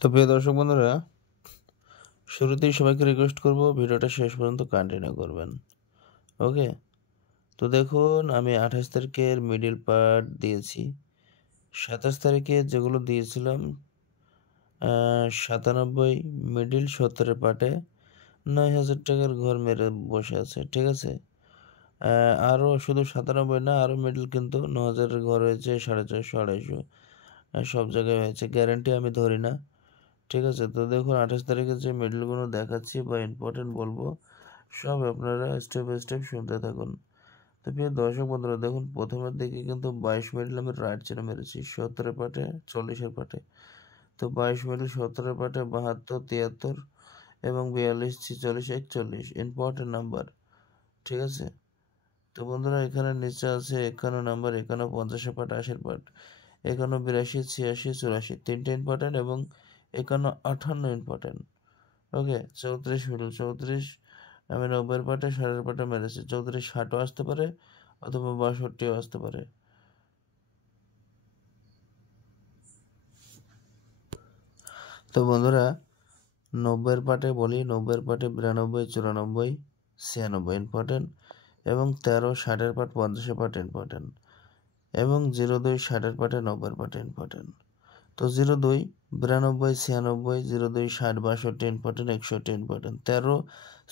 তো প্রিয় দর্শক বন্ধুরা, শুরুতেই সবাইকে রিকোয়েস্ট করব ভিডিওটা শেষ পর্যন্ত কন্টিনিউ করবেন। ওকে, তো দেখুন আমি 28 তারিখের মিডল পার্ট দিয়েছি। 27 তারিখে যেগুলো দিয়েছিলাম 97 মিডল 70 পার্টে 9,000 টাকার ঘর মেরে বসে আছে, ঠিক আছে। আরও শুধু 97 না, আরও মিডল কিন্তু 9,000-এর ঘর হয়েছে 450, 250, সব জায়গায় হয়েছে, গ্যারান্টি আমি ধরি না, ঠিক আছে। তো দেখুন 28 তারিখে যে মিডলগুলো দেখাচ্ছি বা ইম্পর্টেন্ট বলবো, সব আপনারা স্টেপ বাই স্টেপ শুনতে থাকুন। তো প্রিয় দর্শক বন্ধুরা, দেখুন প্রথমের দিকে কিন্তু 22 মিডল আমি রাইট চেনে মেরেছি 70 পাটে 40-এর পাটে। তো 22 মিডল 70 পাটে 72, 73 এবং 42, 46, 41 ইম্পর্টেন্ট নাম্বার, ঠিক আছে। তো বন্ধুরা এখানে নিচে আছে 51 নাম্বার, 51, 50 পাট, 80 পাট, 51, 82, 86, 84 তিনটে ইম্পর্টেন্ট এবং 51, 58 ইম্পর্টেন্ট। ওকে, 34 মিডল 34 আমি 90-এর পাটে 60-এর পাটে মেরেছি। 34 60ও আসতে পারে অথবা 62ও আসতে পারে। তো বন্ধুরা 90-এর পাটে বলি, 90-এর পাটে 92, 94, 96 ইম্পর্টেন্ট এবং 13 60-এর পাট 50-এর পাট ইম্পর্টেন্ট এবং 02 60-এর পাটে 90-এর পাটে ইম্পর্টেন্ট। তো 02 92, 96, 02 60, 62 ইম্পর্টেন্ট, 61 ইম্পর্টেন্ট, 13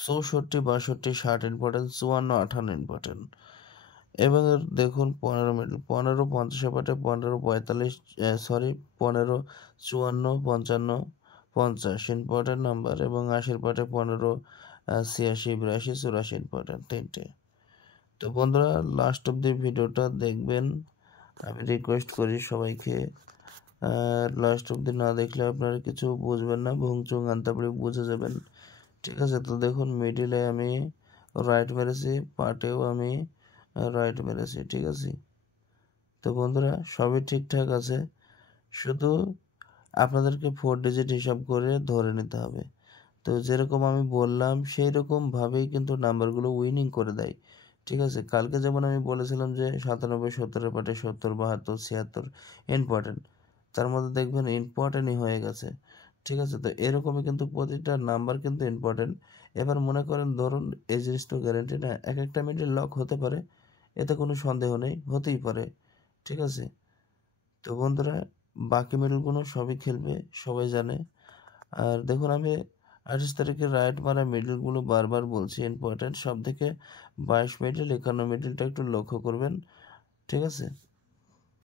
64, 62, 60 ইম্পর্টেন্ট, 54, 58 ইম্পর্টেন্ট। এবং দেখুন 15 মিডল 15 50 পাটে 15 45 15 54 55 50 ইম্পর্টেন্ট নাম্বার এবং 80 পাটে 15 86 82 84 ইম্পর্টেন্ট তিনটে। তো বন্ধুরা লাস্ট অব দি ভিডিওটা দেখবেন, আমি রিকোয়েস্ট করি সবাইকে। লাস্ট অব্দি না দেখলে আপনারা কিছু বুঝবেন না, ভুংচুং আনতাপড়ি বুঝে যাবেন, ঠিক আছে। তো দেখুন মিডিলে আমি রাইট মেরেছি, পার্টেও আমি রাইট মেরেছি, ঠিক আছে। তো বন্ধুরা সবই ঠিকঠাক আছে, শুধু আপনাদেরকে 4 ডিজিট হিসাব করে ধরে নিতে হবে। তো যেরকম আমি বললাম সেই রকমভাবেই কিন্তু নাম্বারগুলো উইনিং করে দেয়, ঠিক আছে। কালকে যেমন আমি বলেছিলাম যে 97 70-এর পাটে 70 72 76 ইম্পর্টেন্ট, তার মধ্যে দেখবেন ইম্পর্টেন্টই হয়ে গেছে, ঠিক আছে। তো এরকমই কিন্তু প্রতিটা নাম্বার কিন্তু ইম্পর্টেন্ট। এবার মনে করেন ধরুন এই জিনিস তো গ্যারেন্টি না, এক একটা মিনিট লক হতে পারে, এতে কোনো সন্দেহ নেই, হতেই পারে, ঠিক আছে। তো বন্ধুরা বাকি মিডলগুলো সবই খেলবে, সবাই জানে। আর দেখুন আমি 28 তারিখে রাইট মারা মিডলগুলো বারবার বলছি ইম্পর্টেন্ট, সব থেকে 22 মিডল 51 মিডলটা একটু লক্ষ্য করবেন, ঠিক আছে।